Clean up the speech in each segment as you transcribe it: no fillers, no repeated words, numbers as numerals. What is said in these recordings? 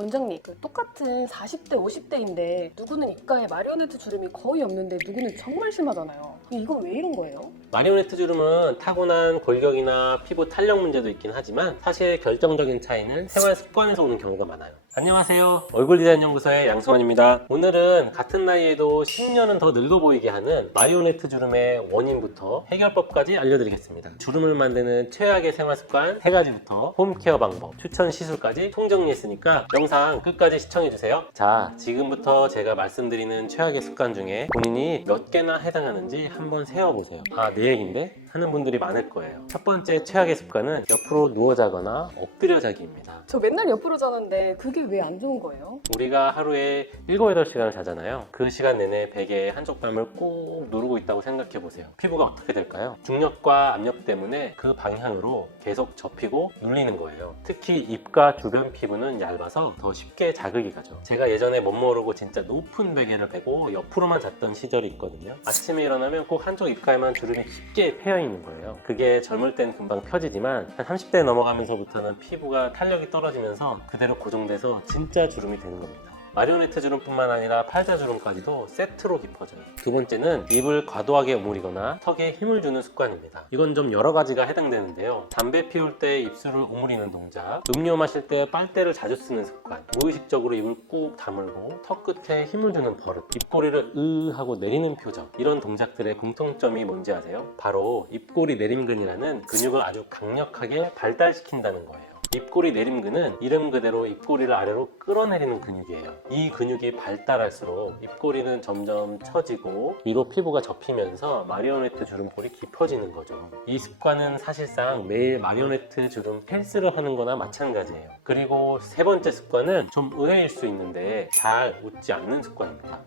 원장님, 똑같은 40대, 50대인데 누구는 입가에 마리오네트 주름이 거의 없는데 누구는 정말 심하잖아요. 이건 왜 이런 거예요? 마리오네트 주름은 타고난 골격이나 피부 탄력 문제도 있긴 하지만 사실 결정적인 차이는 생활 습관에서 오는 경우가 많아요. 안녕하세요. 얼굴 디자인 연구소의 양승원입니다. 오늘은 같은 나이에도 10년은 더 늙어 보이게 하는 마리오네트 주름의 원인부터 해결법까지 알려드리겠습니다. 주름을 만드는 최악의 생활 습관 3가지부터 홈케어 방법, 추천 시술까지 총정리했으니까 영상 끝까지 시청해주세요. 자, 지금부터 제가 말씀드리는 최악의 습관 중에 본인이 몇 개나 해당하는지 한번 세어보세요. 아, 내 얘기인데? 하는 분들이 많을 거예요. 첫 번째 최악의 습관은 옆으로 누워 자거나 엎드려 자기입니다. 저 맨날 옆으로 자는데 그게 왜 안 좋은 거예요? 우리가 하루에 7, 8시간을 자잖아요. 그 시간 내내 베개의 한쪽 뺨을 꾹 누르고 있다고 생각해 보세요. 피부가 어떻게 될까요? 중력과 압력 때문에 그 방향으로 계속 접히고 눌리는 거예요. 특히 입과 주변 피부는 얇아서 더 쉽게 자극이 가죠. 제가 예전에 멋 모르고 진짜 높은 베개를 베고 옆으로만 잤던 시절이 있거든요. 아침에 일어나면 꼭 한쪽 입가에만 주름이 깊게 패여 있는 거예요. 그게 젊을 땐 금방 펴지지만 한 30대 넘어가면서부터는 피부가 탄력이 떨어지면서 그대로 고정돼서 진짜 주름이 되는 겁니다. 마리오네트 주름뿐만 아니라 팔자 주름까지도 세트로 깊어져요. 두 번째는 입을 과도하게 오므리거나 턱에 힘을 주는 습관입니다. 이건 좀 여러 가지가 해당되는데요. 담배 피울 때 입술을 오므리는 동작, 음료 마실 때 빨대를 자주 쓰는 습관, 무의식적으로 입을 꾹 다물고 턱 끝에 힘을 주는 버릇, 입꼬리를 으 하고 내리는 표정, 이런 동작들의 공통점이 뭔지 아세요? 바로 입꼬리 내림근이라는 근육을 아주 강력하게 발달시킨다는 거예요. 입꼬리 내림근은 이름 그대로 입꼬리를 아래로 끌어내리는 근육이에요. 이 근육이 발달할수록 입꼬리는 점점 처지고 위로 피부가 접히면서 마리오네트 주름골이 깊어지는 거죠. 이 습관은 사실상 매일 마리오네트 주름 헬스를 하는 거나 마찬가지예요. 그리고 세 번째 습관은 좀 의외일 수 있는데 잘 웃지 않는 습관입니다.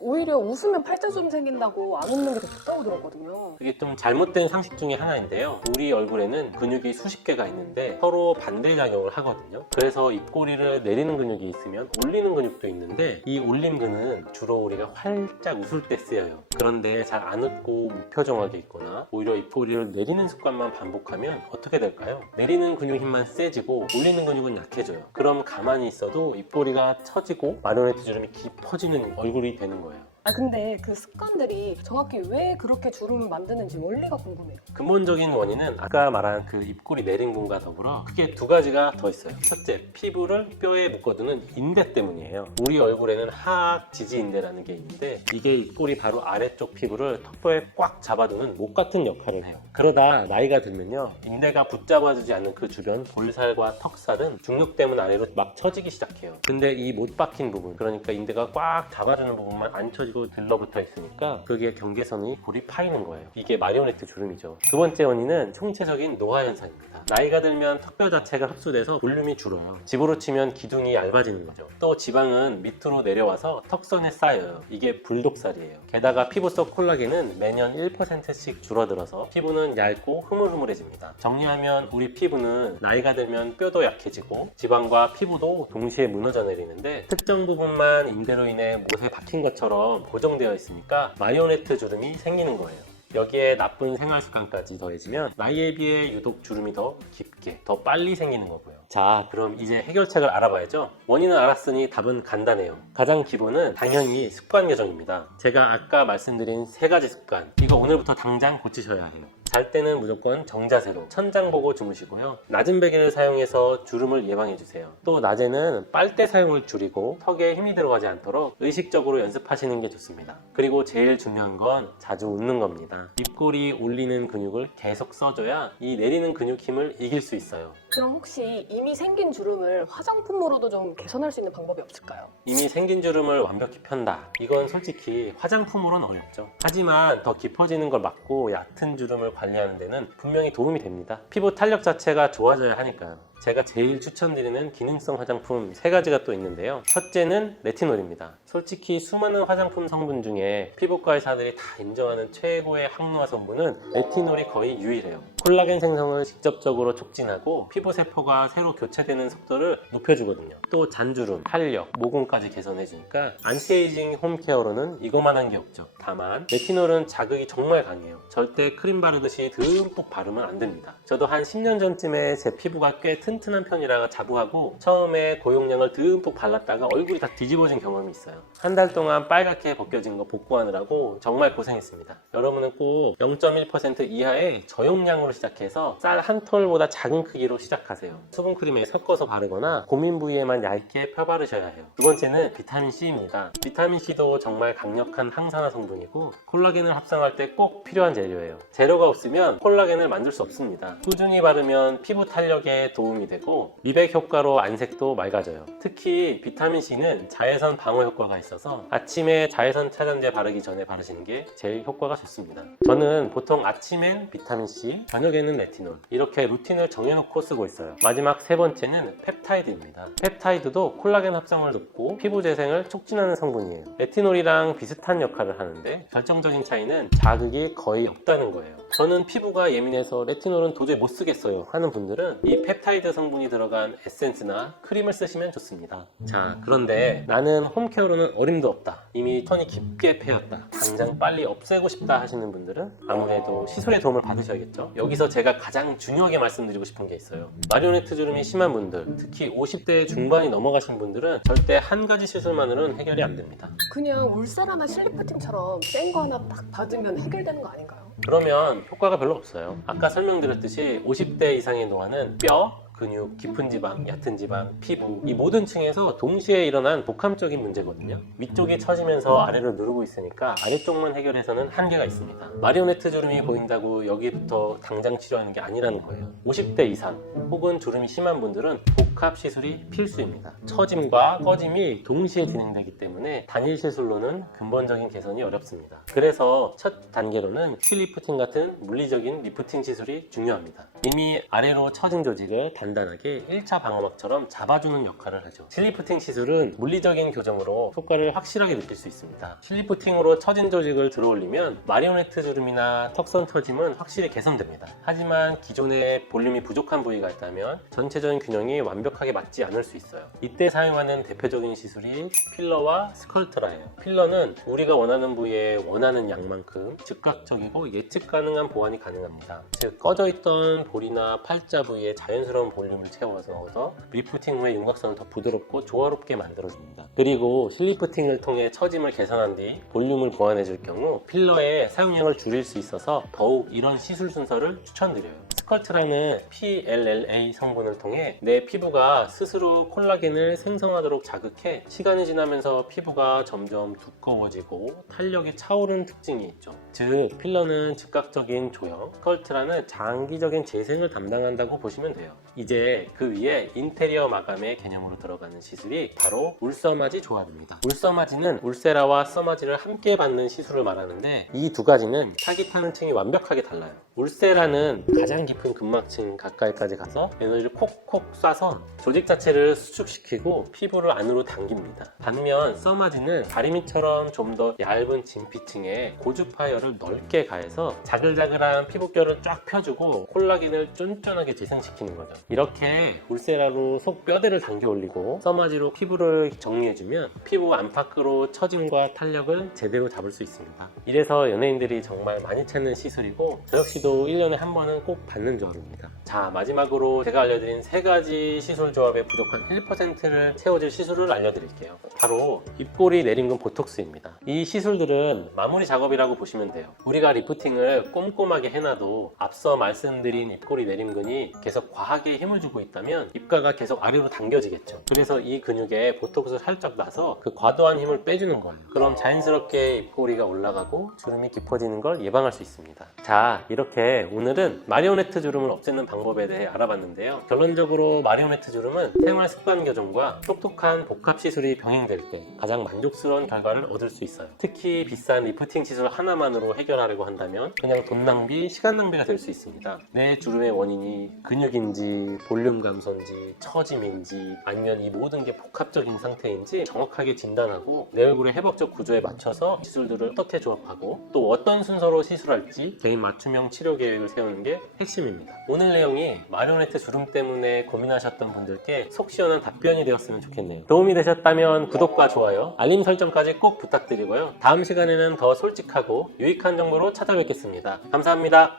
오히려 웃으면 팔자주름 생긴다고 안 웃는 게 더 좋다고 들었거든요. 이게 좀 잘못된 상식 중에 하나인데요. 우리 얼굴에는 근육이 수십 개가 있는데 서로 반대작용을 하거든요. 그래서 입꼬리를 내리는 근육이 있으면 올리는 근육도 있는데 이 올림근은 주로 우리가 활짝 웃을 때 쓰여요. 그런데 잘 안 웃고 무표정하게 있거나 오히려 입꼬리를 내리는 습관만 반복하면 어떻게 될까요? 내리는 근육 힘만 세지고 올리는 근육은 약해져요. 그럼 가만히 있어도 입꼬리가 처지고 마리오네트 주름이 깊어지는 얼굴이 되는 거예요. 근데 그 습관들이 정확히 왜 그렇게 주름을 만드는지 원리가 궁금해요. 근본적인 원인은 아까 말한 그 입꼬리 내림근과 더불어 크게 두 가지가 더 있어요. 첫째, 피부를 뼈에 묶어두는 인대 때문이에요. 우리 얼굴에는 하악 지지인대라는 게 있는데 이게 입꼬리 바로 아래쪽 피부를 턱뼈에 꽉 잡아두는 목 같은 역할을 해요. 그러다 나이가 들면요, 인대가 붙잡아주지 않는 그 주변 볼살과 턱살은 중력 때문에 아래로 막 처지기 시작해요. 근데 이 못 박힌 부분, 그러니까 인대가 꽉 잡아주는 부분만 안 처지고 들러붙어 있으니까 그게 경계선이 볼이 파이는 거예요. 이게 마리오네트 주름이죠. 두 번째 원인은 총체적인 노화 현상입니다. 나이가 들면 턱뼈 자체가 흡수돼서 볼륨이 줄어요. 집으로 치면 기둥이 얇아지는 거죠. 또 지방은 밑으로 내려와서 턱선에 쌓여요. 이게 불독살이에요. 게다가 피부 속 콜라겐은 매년 1%씩 줄어들어서 피부는 얇고 흐물흐물해집니다. 정리하면 우리 피부는 나이가 들면 뼈도 약해지고 지방과 피부도 동시에 무너져 내리는데 특정 부분만 인대로 인해 못에 박힌 것처럼 고정되어 있으니까 마리오네트 주름이 생기는 거예요. 여기에 나쁜 생활 습관까지 더해지면 나이에 비해 유독 주름이 더 깊게, 더 빨리 생기는 거고요. 자, 그럼 이제 해결책을 알아봐야죠. 원인은 알았으니 답은 간단해요. 가장 기본은 당연히 습관 교정입니다. 제가 아까 말씀드린 3가지 습관, 이거 오늘부터 당장 고치셔야 해요. 잘 때는 무조건 정자세로 천장 보고 주무시고요. 낮은 베개를 사용해서 주름을 예방해주세요. 또 낮에는 빨대 사용을 줄이고 턱에 힘이 들어가지 않도록 의식적으로 연습하시는 게 좋습니다. 그리고 제일 중요한 건 자주 웃는 겁니다. 입꼬리 올리는 근육을 계속 써줘야 이 내리는 근육 힘을 이길 수 있어요. 그럼 혹시 이미 생긴 주름을 화장품으로도 좀 개선할 수 있는 방법이 없을까요? 이미 생긴 주름을 완벽히 편다. 이건 솔직히 화장품으로는 어렵죠. 하지만 더 깊어지는 걸 막고 얕은 주름을 관리하는 데는 분명히 도움이 됩니다. 피부 탄력 자체가 좋아져야 하니까요. 제가 제일 추천드리는 기능성 화장품 3가지가 또 있는데요. 첫째는 레티놀입니다. 솔직히 수많은 화장품 성분 중에 피부과 의사들이 다 인정하는 최고의 항노화 성분은 레티놀이 거의 유일해요. 콜라겐 생성을 직접적으로 촉진하고 피부 세포가 새로 교체되는 속도를 높여주거든요. 또 잔주름, 탄력, 모공까지 개선해주니까 안티에이징 홈케어로는 이것만한 게 없죠. 다만 레티놀은 자극이 정말 강해요. 절대 크림 바르듯이 듬뿍 바르면 안 됩니다. 저도 한 10년 전쯤에 제 피부가 꽤 튼튼한 편이라 자부하고 처음에 고용량을 듬뿍 발랐다가 얼굴이 다 뒤집어진 경험이 있어요. 한 달 동안 빨갛게 벗겨진 거 복구하느라고 정말 고생했습니다. 여러분은 꼭 0.1% 이하의 저용량으로 시작해서 쌀 한 톨보다 작은 크기로 시작하세요. 수분크림에 섞어서 바르거나 고민 부위에만 얇게 펴바르셔야 해요. 두 번째는 비타민C입니다. 비타민C도 정말 강력한 항산화 성분이고 콜라겐을 합성할 때 꼭 필요한 재료예요. 재료가 없으면 콜라겐을 만들 수 없습니다. 꾸준히 바르면 피부 탄력에 도움이 되고 미백 효과로 안색도 맑아져요. 특히 비타민C는 자외선 방어 효과가 있어서 아침에 자외선 차단제 바르기 전에 바르시는 게 제일 효과가 좋습니다. 저는 보통 아침엔 비타민C, 저녁에는 레티놀 이렇게 루틴을 정해놓고 쓰고 있어요. 마지막 세 번째는 펩타이드입니다. 펩타이드도 콜라겐 합성을 돕고 피부 재생을 촉진하는 성분이에요. 레티놀이랑 비슷한 역할을 하는데 결정적인 차이는 자극이 거의 없다는 거예요. 저는 피부가 예민해서 레티놀은 도저히 못 쓰겠어요 하는 분들은 이 펩타이드 성분이 들어간 에센스나 크림을 쓰시면 좋습니다. 자, 그런데 나는 홈케어로는 어림도 없다, 이미 톤이 깊게 패였다, 당장 빨리 없애고 싶다 하시는 분들은 아무래도 시술의 도움을 받으셔야겠죠. 여기서 제가 가장 중요하게 말씀드리고 싶은 게 있어요. 마리오네트 주름이 심한 분들, 특히 50대 중반이 넘어가신 분들은 절대 한 가지 시술만으로는 해결이 안 됩니다. 그냥 울세라나 실리프팅처럼 센 거 하나 딱 받으면 해결되는 거 아닌가요? 그러면 효과가 별로 없어요. 아까 설명드렸듯이 50대 이상의 노화는 뼈, 근육, 깊은 지방, 얕은 지방, 피부 이 모든 층에서 동시에 일어난 복합적인 문제거든요. 위쪽이 처지면서 아래로 누르고 있으니까 아래쪽만 해결해서는 한계가 있습니다. 마리오네트 주름이 보인다고 여기부터 당장 치료하는 게 아니라는 거예요. 50대 이상 혹은 주름이 심한 분들은 복합 시술이 필수입니다. 처짐과 꺼짐이 동시에 진행되기 때문에 단일 시술로는 근본적인 개선이 어렵습니다. 그래서 첫 단계로는 실리프팅 같은 물리적인 리프팅 시술이 중요합니다. 이미 아래로 처진 조직을 단단하게 1차 방어막처럼 잡아주는 역할을 하죠. 실리프팅 시술은 물리적인 교정으로 효과를 확실하게 느낄 수 있습니다. 실리프팅으로 처진 조직을 들어올리면 마리오네트 주름이나 턱선 처짐은 확실히 개선됩니다. 하지만 기존에 볼륨이 부족한 부위가 있다면 전체적인 균형이 완벽하게 맞지 않을 수 있어요. 이때 사용하는 대표적인 시술이 필러와 스컬트라예요. 필러는 우리가 원하는 부위에 원하는 양만큼 즉각적이고 예측 가능한 보완이 가능합니다. 즉 꺼져있던 볼이나 팔자 부위에 자연스러운 볼륨을 채워서 넣어서 리프팅 후에 윤곽선을 더 부드럽고 조화롭게 만들어줍니다. 그리고 실리프팅을 통해 처짐을 개선한 뒤 볼륨을 보완해줄 경우 필러의 사용량을 줄일 수 있어서 더욱 이런 시술 순서를 추천드려요. 스컬트라는 PLLA 성분을 통해 내 피부가 스스로 콜라겐을 생성하도록 자극해 시간이 지나면서 피부가 점점 두꺼워지고 탄력이 차오르는 특징이 있죠. 즉 필러는 즉각적인 조형, 스컬트라는 장기적인 재생을 담당한다고 보시면 돼요. 이제 그 위에 인테리어 마감의 개념으로 들어가는 시술이 바로 울서마지 조합입니다. 울서마지는 울세라와 써마지를 함께 받는 시술을 말하는데 이 두 가지는 타깃 하는 층이 완벽하게 달라요. 울세라는 가장 깊은 근막층 가까이까지 가서 에너지를 콕콕 쏴서 조직 자체를 수축시키고 피부를 안으로 당깁니다. 반면 써마지는 다리미처럼 좀 더 얇은 진피층에 고주파열을 넓게 가해서 자글자글한 피부결을 쫙 펴주고 콜라겐을 쫀쫀하게 재생시키는 거죠. 이렇게 울세라로 속 뼈대를 당겨 올리고 써마지로 피부를 정리해주면 피부 안팎으로 처짐과 탄력을 제대로 잡을 수 있습니다. 이래서 연예인들이 정말 많이 찾는 시술이고 저 역시도 1년에 한 번은 꼭 받는 조합입니다. 자, 마지막으로 제가 알려드린 세 가지 시술 조합에 부족한 1%를 채워줄 시술을 알려드릴게요. 바로 입꼬리 내림근 보톡스입니다. 이 시술들은 마무리 작업이라고 보시면 돼요. 우리가 리프팅을 꼼꼼하게 해놔도 앞서 말씀드린 입꼬리 내림근이 계속 과하게 힘을 주고 있다면 입가가 계속 아래로 당겨지겠죠. 그래서 이 근육에 보톡스를 살짝 놔서 그 과도한 힘을 빼주는 거예요. 그럼 자연스럽게 입꼬리가 올라가고 주름이 깊어지는 걸 예방할 수 있습니다. 자, 이렇게 오늘은 마리오네트 주름을 없애는 방법에 대해 알아봤는데요. 결론적으로 마리오네트 주름은 생활 습관 교정과 똑똑한 복합 시술이 병행될 때 가장 만족스러운 결과를 얻을 수 있어요. 특히 비싼 리프팅 시술 하나만으로 해결하려고 한다면 그냥 돈 낭비, 시간 낭비가 될 수 있습니다. 내 주름의 원인이 근육인지 볼륨 감소인지 처짐인지 아니면 이 모든 게 복합적인 상태인지 정확하게 진단하고 내 얼굴의 회복적 구조에 맞춰서 시술들을 어떻게 조합하고 또 어떤 순서로 시술할지 개인 맞춤형 치료 계획을 세우는 게 핵심입니다. 오늘 내용이 마리오네트 주름 때문에 고민하셨던 분들께 속 시원한 답변이 되었으면 좋겠네요. 도움이 되셨다면 구독과 좋아요, 알림 설정까지 꼭 부탁드리고요. 다음 시간에는 더 솔직하고 유익한 정보로 찾아뵙겠습니다. 감사합니다.